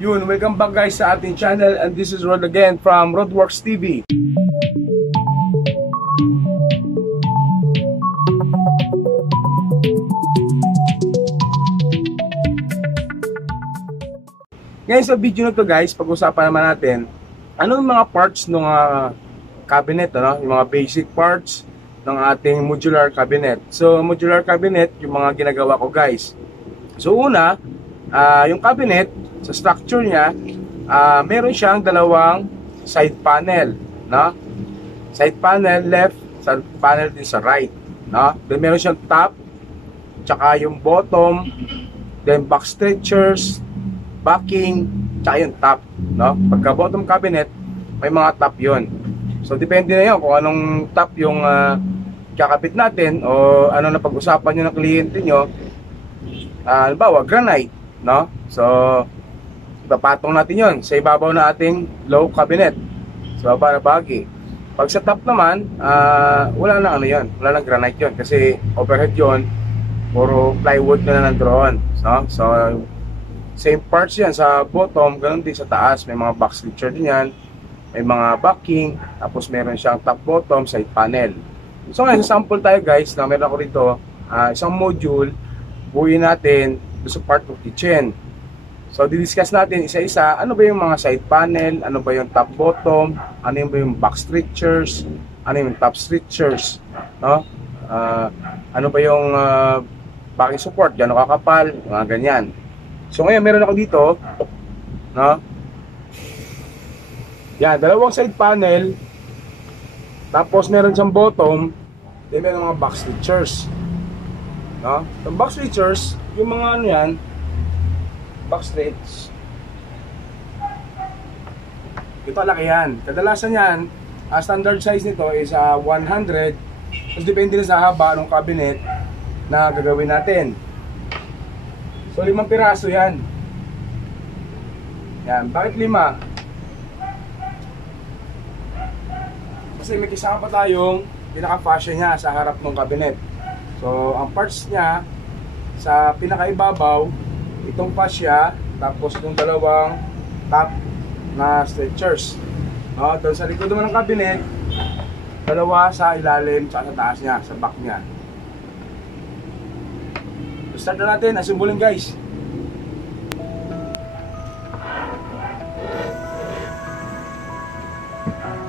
Yun, welcome back guys sa ating channel, and this is Rod again from Rodworks TV. Ngayon sa video na to guys, pag-usapan naman natin ano yung mga parts ng cabinet, ano? Yung mga basic parts ng ating modular cabinet. So modular cabinet, yung mga ginagawa ko guys. So una, yung cabinet sa structure niya, meron siyang dalawang side panel, no? Side panel left, side panel din sa right, no? Then meron siyang top, tsaka yung bottom, then back stretchers, backing, tsaka yung top, no? Pagka bottom cabinet, may mga top yon. So depende na yun kung anong top yung kakabit natin o ano na pag-usapan nyo ng kliyente nyo. Halimbawa, granite, no? So ipapatong natin yon sa ibabaw na ating low cabinet, so para bagi. Pag sa top naman, wala na ano yon, wala na granite yon kasi overhead yon, puro plywood na nandoon, no? So same parts yan sa bottom, ganun din sa taas, may mga back stretcher din yan, may mga backing, tapos meron siyang top bottom side panel. So ngayon sa sample tayo guys, na meron ako dito isang module, buuin natin sa part of kitchen. So didiscuss natin isa-isa, ano ba yung mga side panel, ano ba yung top bottom, ano ba yung back stretchers, ano yung top stretchers, no? Ano ba yung backing support, gano'ng kakapal, mga ganyan. So ngayon meron ako dito, no? Yan, dalawang side panel, tapos meron siyang bottom, then meron mga back stretchers, no? Yung back stretchers, yung mga ano yan, back stretch, ito laki yan. Kadalasan yan, standard size nito is 100, tapos depende na sa haba ng cabinet na gagawin natin. So 5 piraso yan. Yan, bakit 5? Kasi may kasama pa tayong pinaka-fascia niya sa harap ng cabinet. So ang parts niya sa pinakaibabaw, itong fascia, tapos itong dalawang top na stretchers, no? Doon sa likod naman ng cabinet, dalawa sa ilalim at sa taas niya, sa back niya. So start na natin, assemblin guys.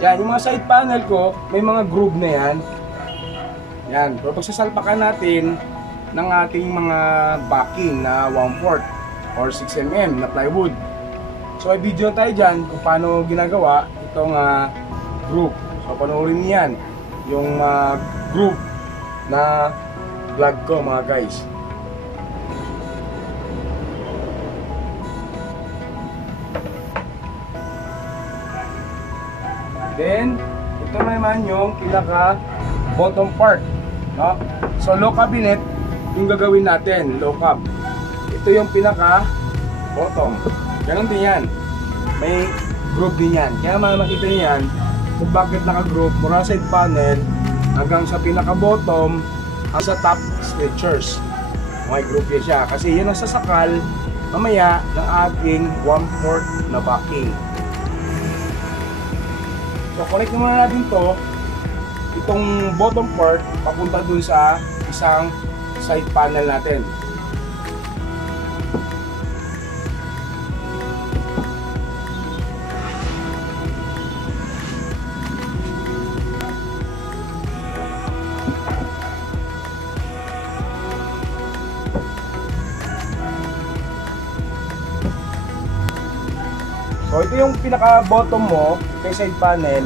Yan, yung mga side panel ko, may mga groove na yan. Yan, pero pagsasalpakan natin ng ating mga backing na 1/4 or 6mm na plywood. So may video tayo dyan kung paano ginagawa itong groove. So panoorin niyo yan, yung groove na vlog ko mga guys. Then, ito naman yung pinaka bottom part, no? So low cabinet yung gagawin natin, low cab. Ito yung pinaka bottom. Ganon din yan. May groove din yan. Kaya makikita niyo yan kung bakit naka-groove mula side panel hanggang sa pinaka bottom ang sa top stretchers. May groove yan siya kasi yun ang sasakal mamaya ng ating 1/4 na backing. So connect muna natin to, itong bottom part papunta dun sa isang side panel natin. So ito yung pinaka bottom mo kay side panel.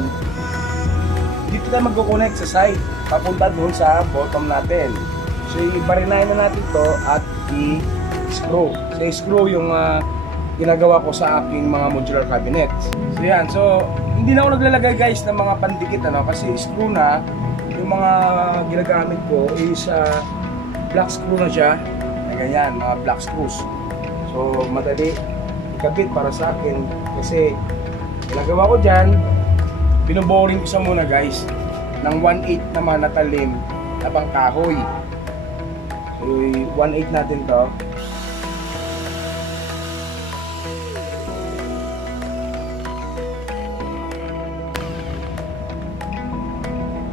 Dito tayo magko-connect sa side papunta doon sa bottom natin. So ibarinahin na natin to at i-screw. So i-screw yung ginagawa ko sa aking mga modular cabinet. So yan, so hindi na ako naglalagay guys ng mga pandikit, ano, kasi screw na. Yung mga ginagamit ko is black screw na siya. Ganyan, mga black screws. So madali ikabit para sa akin kasi ginagawa ko dyan, binoboring ko sa muna guys ng 1/8 naman na talim na pang kahoy. So 1/8 natin to.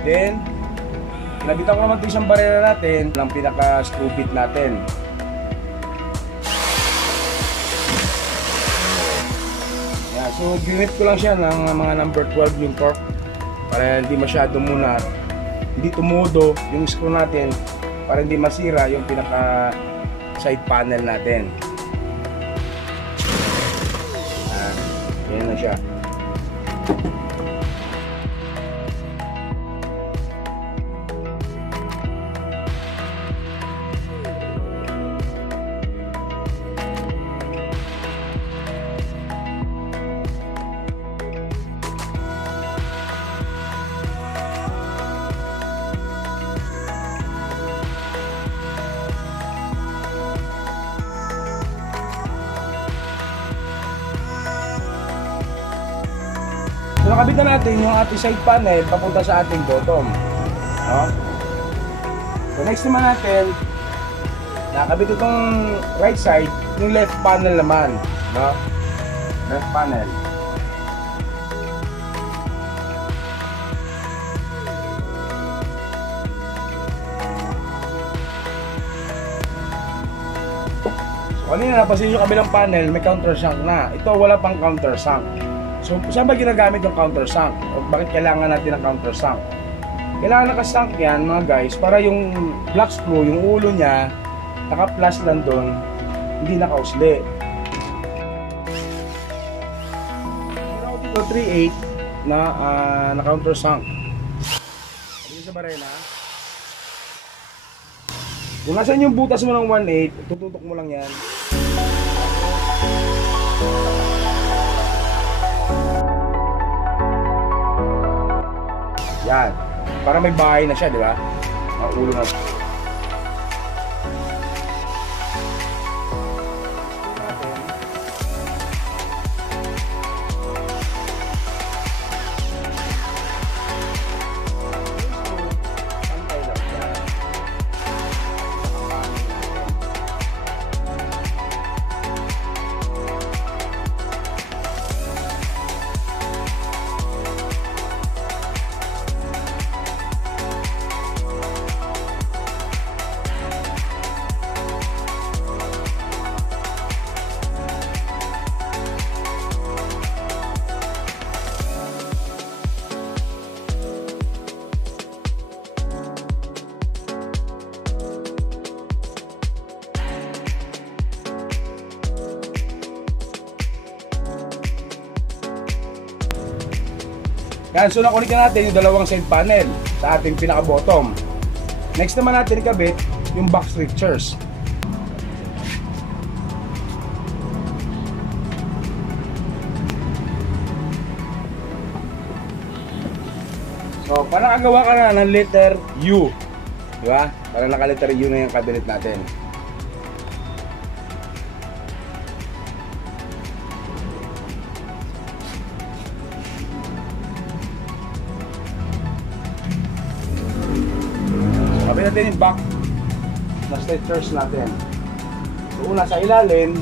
Then, kinabitan ko naman ito isang barera natin, ang pinaka-screw bit natin. Yan, so, ginip ko lang siya ng mga number 12 yung torque para hindi masyado muna, hindi tumudo yung screw natin para hindi masira yung pinaka-side panel natin. Yan na siya. So nakabit na natin yung ating side panel papunta sa ating bottom, no? So next naman natin, nakabit itong right side, yung left panel naman, no? Left panel. So kanina napansin yung kabilang panel, may countersunk na. Ito wala pang countersunk. So, saan ba ginagamit yung countersunk? O bakit kailangan natin ng countersunk? Kailangan nakasunk yan mga guys para yung black screw, yung ulo niya naka-plus lang doon, hindi nakausli. Meron ako dito 3/8 na countersunk. Dito sa barena. Kung nasan yung butas mo ng 1/8, tututok mo lang yan. Yan. Para may bahay na siya, di ba? Ang ulo na. Yan, so nakunik na natin yung dalawang side panel sa ating pinaka-bottom. Next naman natin ikabit yung back strictures. So, para nakagawa ka na ng letter U, di ba? Para naka-letter U na yung cabinet natin. Kapit natin yung back na stitchers natin. So una sa ilalim,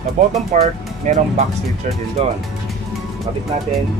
sa bottom part, merong back stitcher din doon. Kapit natin.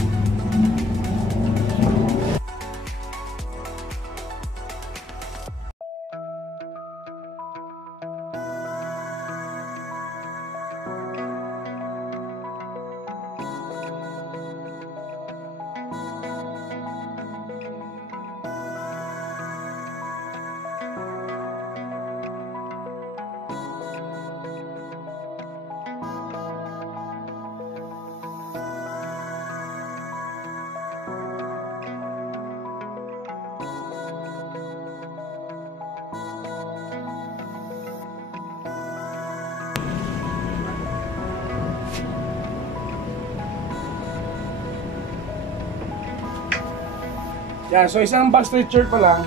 Yan, so isang back stretcher pa lang,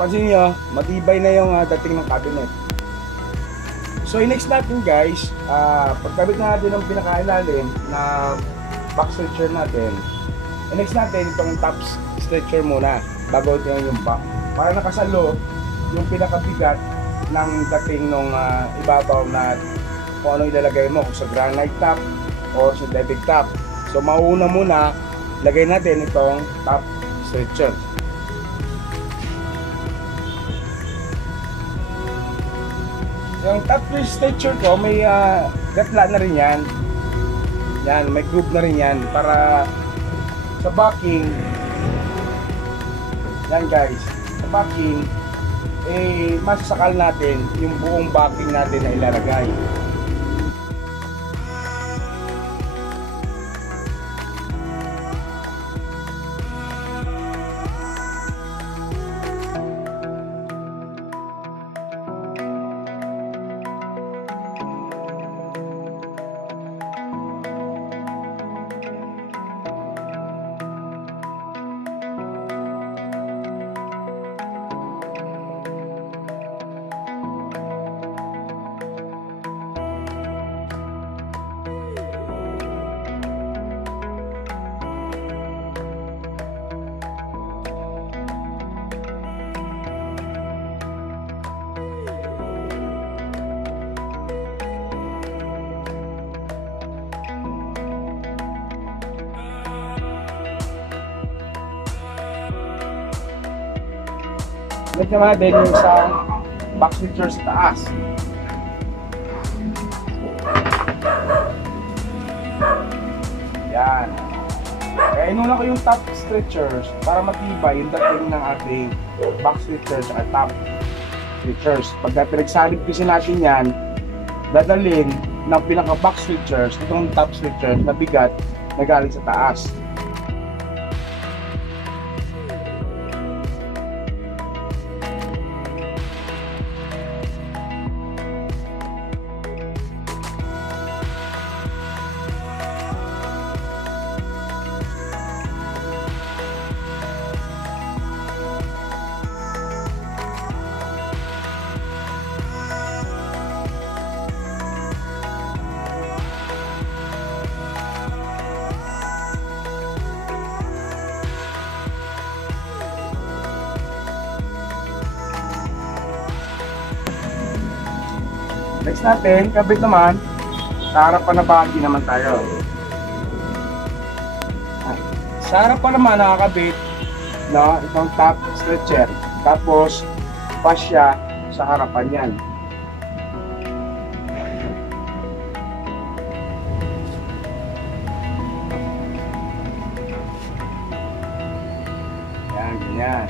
pansin nyo, matibay na yung dating ng cabinet. So next natin guys, pagkabit na natin ng pinakailalim na back stretcher natin, next natin itong top stretcher muna, bago ito yung back. Para nakasalo yung pinakabigat ng dating ng ibabaw na kung ano ilalagay mo, kung sa granite top o sa debit top. So mauna muna, lagay natin itong top stretcher. Yung top twist stretcher ko, may gatla na rin yan. Yan, may groove na rin yan para sa backing. Yan guys, sa backing, masasakal natin yung buong backing natin na ilalagay. Next naman din yung sa back stretcher sa taas. Yan. Kaya inuna ko yung top stretchers para matibay yung dating ng ating back stretchers at top stretchers. Pagka pinagsalib kasi natin yan, dadalhin ng pinaka back stretchers, itong top stretchers na bigat na galing sa taas. Next natin, kabit naman, sa harapan na bahagi naman tayo. Sa harapan naman nakakabit, no, itong top stretcher. Tapos, fascia sa harapan yan. Yan, ganyan.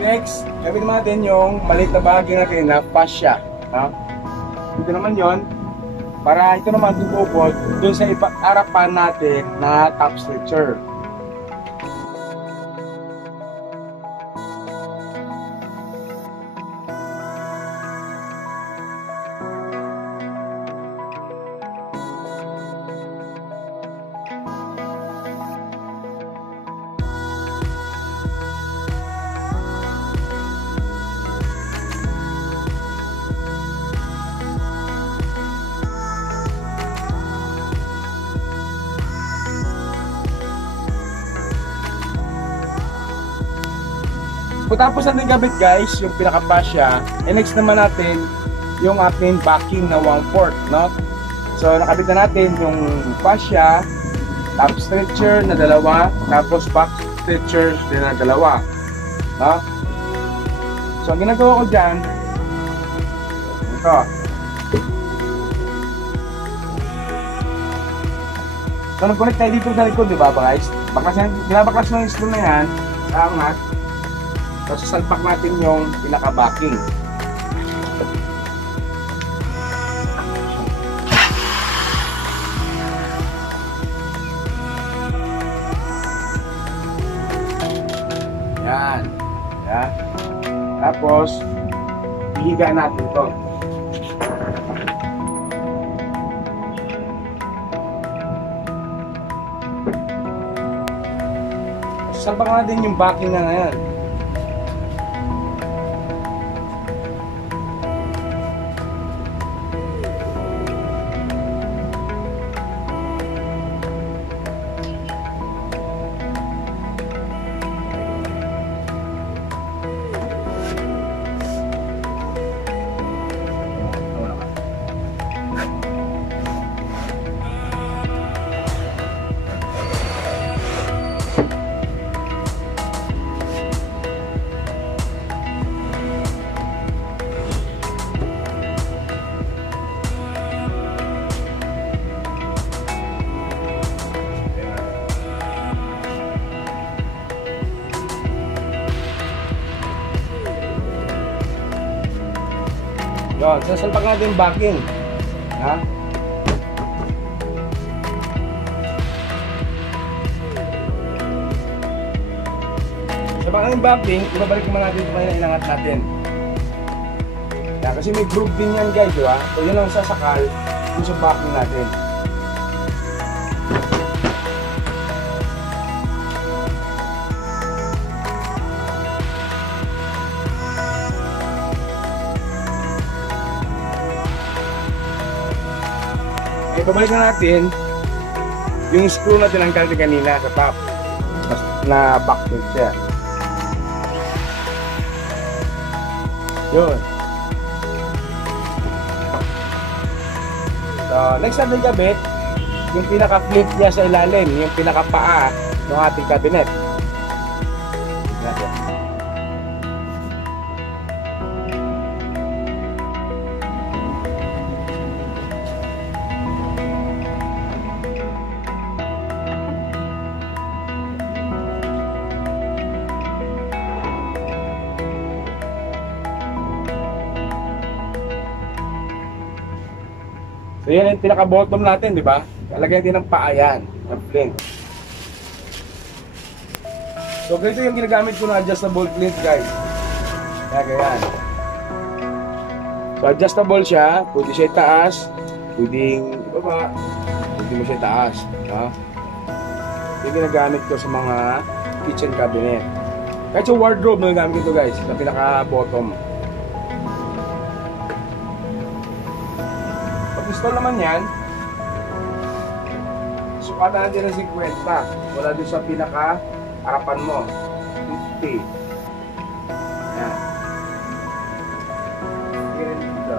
Next, gamitin natin yung maliit na bahagi natin na fascia. Ito naman yon para ito naman tutupot dun sa harapan natin na top stretcher. Tapos natin gamit guys yung pinaka-fascia, next naman natin yung ating backing na 1/4, no? So nakabit na natin yung fascia, top stretcher na dalawa, tapos back stretcher din na dalawa, no? So ang ginagawa ko dyan, ito. So nag-connect tayo dito sa likod, di ba guys? Binabaklas ng screw na yan sa angat. Tapos sasalpak natin yung pinaka-backing. Yan. Yan. Tapos, ihiga natin ito. Sasalpak natin yung backing na yan. Yun, sasalpak natin yung backing. Ha? Sasalpak natin yung backing, ibabalik naman natin ito kanina inangat natin. Yan, kasi may groove din yan guys, di ba? So yun ang sasakal yung sa backing natin. Pabalik na natin yung screw na tinanggal kanina sa top na backplate siya. Yun. So, next natin kabit yung pinaka-flip niya sa ilalim, yung pinaka-paa ng ating cabinet. Natin. So yan yung pinaka-bottom natin, di ba? Lalagyan din ng paa yan, ng flint. So ganito yung ginagamit ko na adjustable flint guys. Kaya ganyan. So adjustable siya, pwede siya itaas, pwedeng ibaba, pwede mo siya itaas. No? Yung ginagamit ko sa mga kitchen cabinet. Kahit sa wardrobe na ginagamit ko guys, sa pinaka-bottom. Install naman yan, sukatan natin ng 50 wala din sa pinaka harapan mo 50. Yan. Yan dito.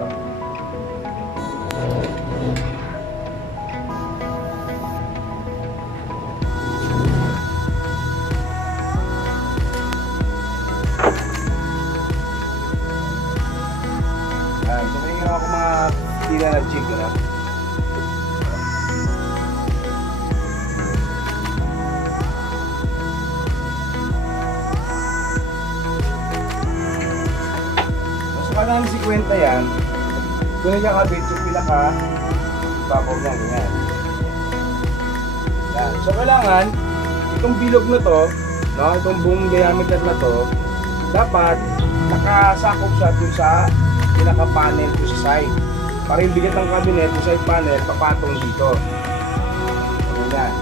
Yan. So may ginawa ko mga tila na jig, ano? Sukatan ng 50 yan, doon niya kabit yung pinaka babaw niya, ganyan. Yan. So kailangan, itong bilog na to, no, itong buong diameter na to, dapat nakasakop siya dun sa pinaka-panel ko sa side. Para yung bigat ng cabinet, yung side panel, papatong dito. Ganyan.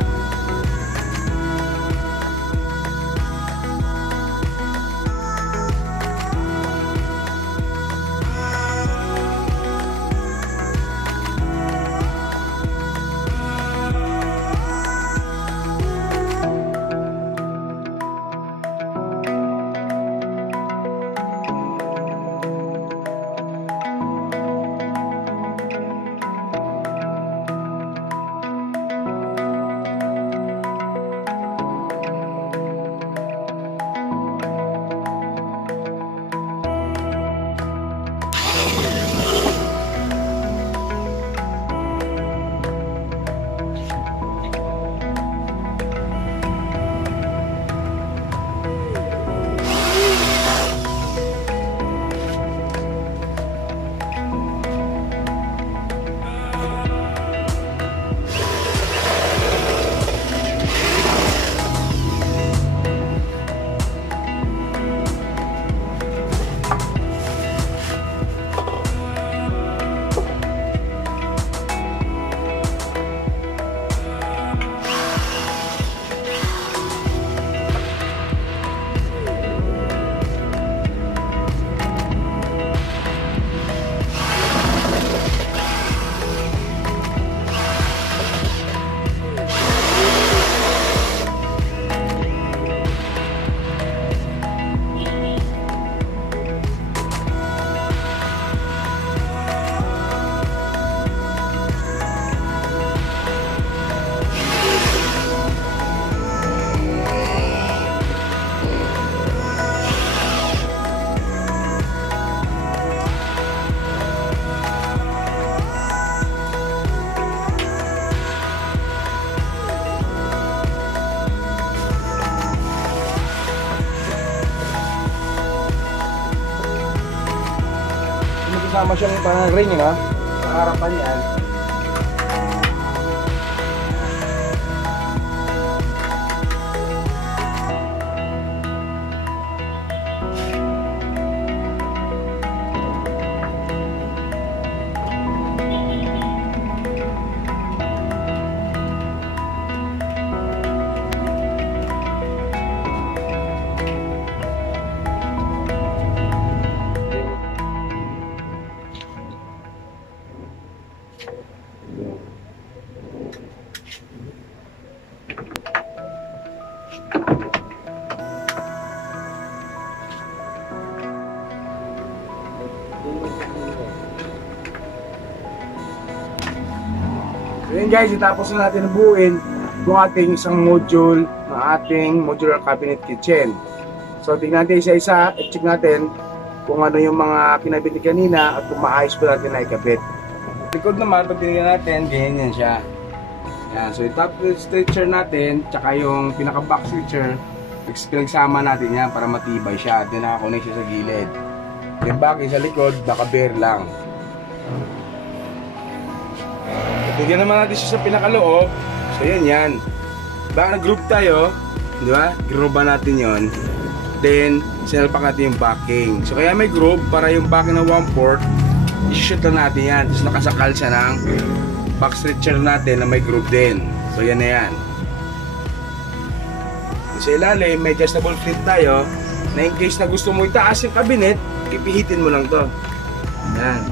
tama siyang parang ring, no? Sa harapan yan. So yun guys, itapos na natin buuin yung ating isang module ng ating modular cabinet kitchen. So tingnan natin isa-isa, i-check natin kung ano yung mga kinabit kanina at kung maayos pa natin na ikabit. Likod naman, pag tingnan natin, ganyan yan siya. Yan, so yung top stretcher natin, tsaka yung pinaka-back stretcher, pinagsama natin yan para matibay siya at nakakonect siya sa gilid. Yung back sa likod, naka-bare lang. Tignan naman natin siya sa pinakaloob. So yan. Baka nag-group tayo, di ba? Groupan natin yon. Then, sinalpak natin yung backing. So kaya may group para yung backing na 1/4, i-shoot na natin yan. Tapos nakasakal siya ng back stretcher natin na may group din. So yan na yan. Sa ilalim, may adjustable flip tayo na in case na gusto mo itaas yung cabinet, ipihitin mo lang to. Yan.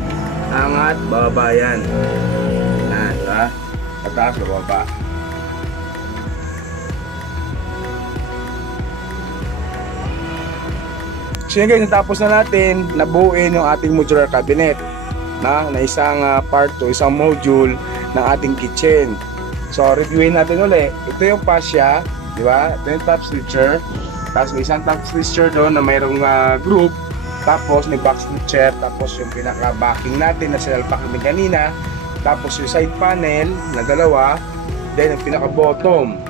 Angat, bababa yan. Yan, diba? Pataas, bababa. So yun guys, natapos na natin nabuuin yung ating modular cabinet na isang part to isang module ng ating kitchen. So reviewin natin ulit. Ito yung fascia, di ba? Ito yung top stretcher. Tapos may isang top stretcher doon na mayroong group. Tapos may back stretcher. Tapos yung pinaka-backing natin na sinalpak namin kanina. Tapos yung side panel na dalawa. Then yung pinaka-bottom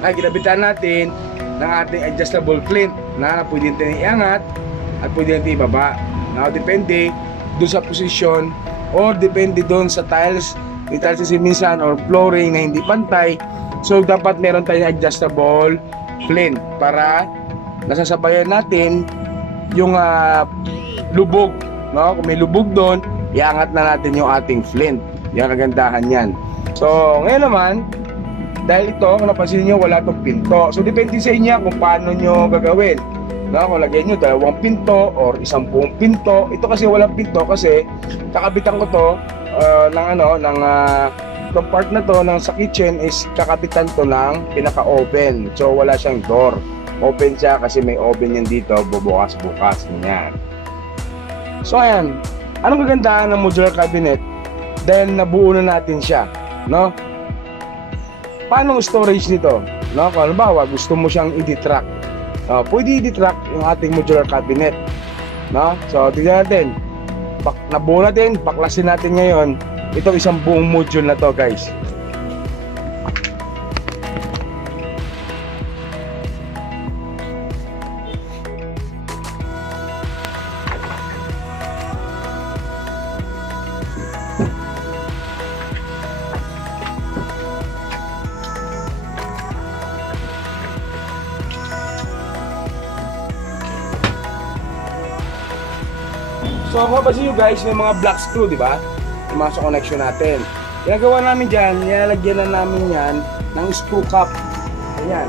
ay ginabitan natin ng ating adjustable flint na pwede natin iangat at pwede natin ibaba. Now depende doon sa posisyon or depende doon sa tiles, may tiles kasi minsan or flooring na hindi pantay. So dapat meron tayong adjustable flint para nasasabayan natin yung lubog, no? Kung may lubog doon, iangat na natin yung ating flint. Yan kagandahan yan. So ngayon naman, dahil ito, kung napansin nyo, wala itong pinto. So depende sa inyo kung paano nyo gagawin, no? Kung lagyan nyo 2 pinto or 1 buong pinto. Ito kasi walang pinto kasi kakabitan ko to itong part na to ng sa kitchen is kakabitan to ng pinaka-oven. So wala siyang door. Open siya kasi may oven yan dito, bubukas-bukas niyan. So ayan, anong kagandahan ng modular cabinet? Dahil nabuo na natin siya, no? Paano storage nito? No? Kung halimbawa, gusto mo siyang i-detract. Pwede i-detract yung ating modular cabinet. No? So, tignan natin. Nabuo natin, baklasin natin ngayon itong isang buong module na to, guys. So kung mapapansin nyo guys, yung mga black screw, di ba? Yung mga sa connection natin. Ginagawa namin dyan, nilalagyan na namin yan ng screw cap. Ayan.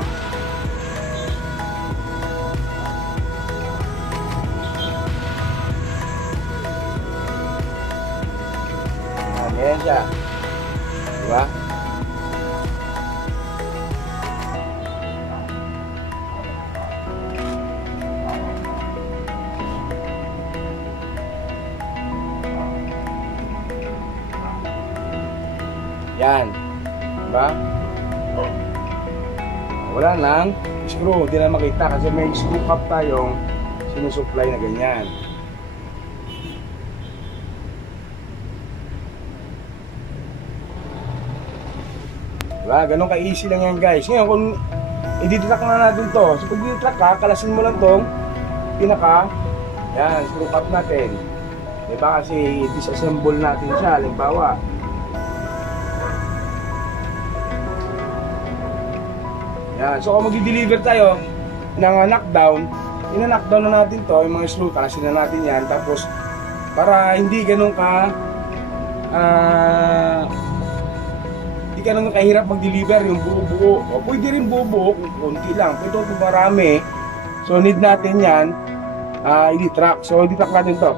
Ayan siya. Di ba? Yan. Diba? Wala nang screw. Hindi na makita kasi may screw cap tayong sinusupply na ganyan. Diba? Ganun ka-easy lang yan guys. Ngayon kung i-detract na natin to. So pag i-detract ka, kalasin mo lang tong pinaka. Yan, screw cap natin. Diba kasi disassemble natin siya, halimbawa. Yan. So kung mag-deliver tayo ng knockdown, ina-knockdown na natin to, yung mga screw, kalasin na natin yan. Tapos para hindi ganun ka hindi ganun kahirap mag-deliver yung buo-buo. O pwede rin buo-buo kung konti lang. Pero kung marami, so need natin yan i-track. So i-track natin to.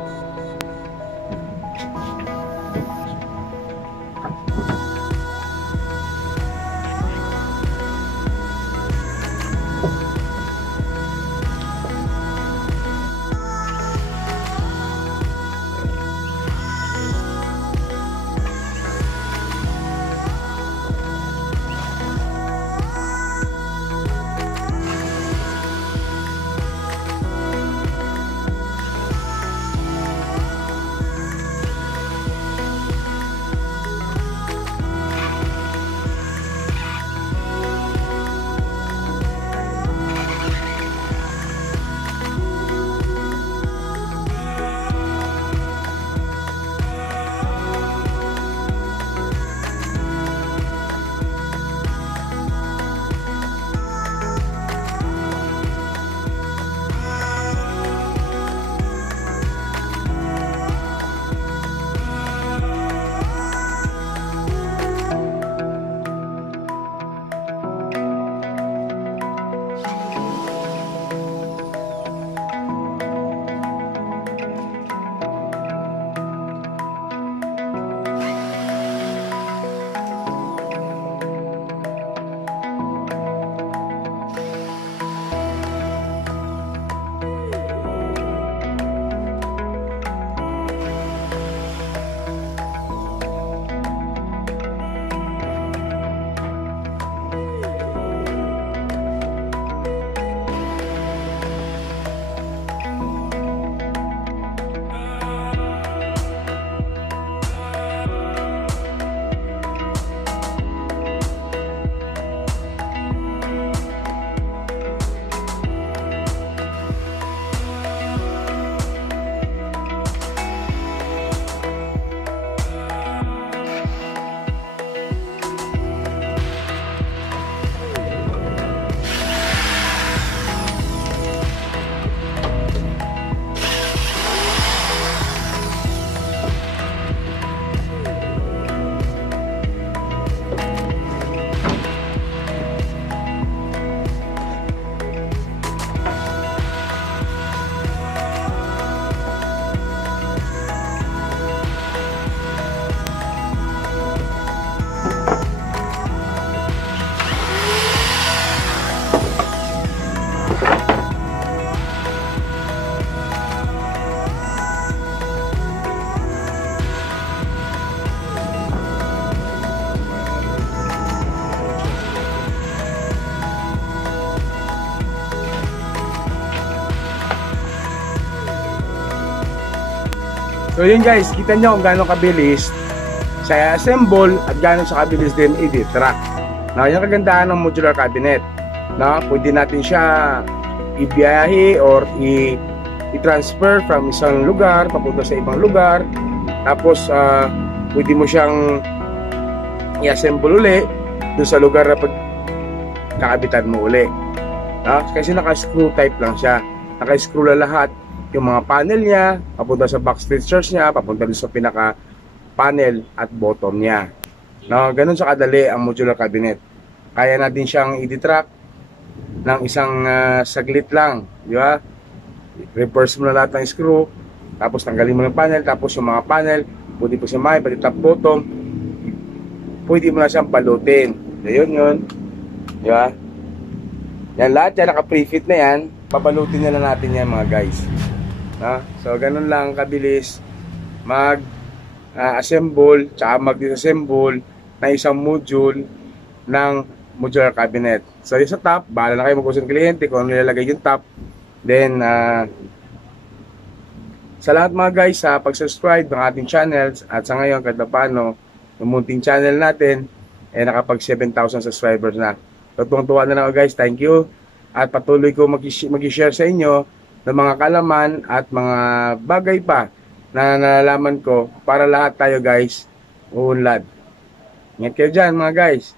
So yun guys, kita nyo kung gaano kabilis sa assemble at gaano sa kabilis din i-track. Now, yung kagandahan ng modular cabinet, no? Pwede natin siya ibiyahe or i-transfer from isang lugar papunta sa ibang lugar. Tapos pwede mo siyang i-assemble uli doon sa lugar na pagkakabitan mo uli, no? Kasi naka-screw type lang siya, naka-screw na lahat yung mga panel niya, papunta sa box fixtures niya, papunta doon sa pinaka panel at bottom niya. No, ganun sa kadali ang modular cabinet. Kaya natin siyang i-detract ng isang saglit lang, di ba? Reverse mo na lahat ng screw, tapos tanggalin mo ng panel, tapos yung mga panel, pwede po siya may, pati top bottom, pwede mo na siyang balutin. Yun, di ba? Yan lahat yan, naka-prefit na yan, pabalutin na natin yan mga guys. So ganun lang kabilis mag-assemble tsaka mag-disassemble na isang module ng modular cabinet. So yung sa top, bahala na kayo mag-usap ng kliyente kung ano nilalagay yung top. Then sa lahat mga guys sa pag-subscribe ng ating channels, at sa ngayon kahit paano yung munting channel natin nakapag 7,000 subscribers na. So tuwang-tuwa na lang guys, thank you, at patuloy ko mag-share sa inyo ng mga kalaman at mga bagay pa na nalalaman ko para lahat tayo guys uunlad. Ingat kayo dyan mga guys.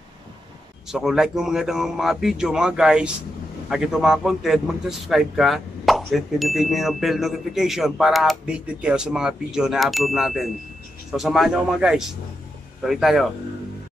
So kung like mo mga video mga guys, ito mga content, mag-subscribe ka, then pindutin mo yung bell notification para updated kayo sa mga video na upload natin. So samahan nyo mga guys. Tuloy tayo.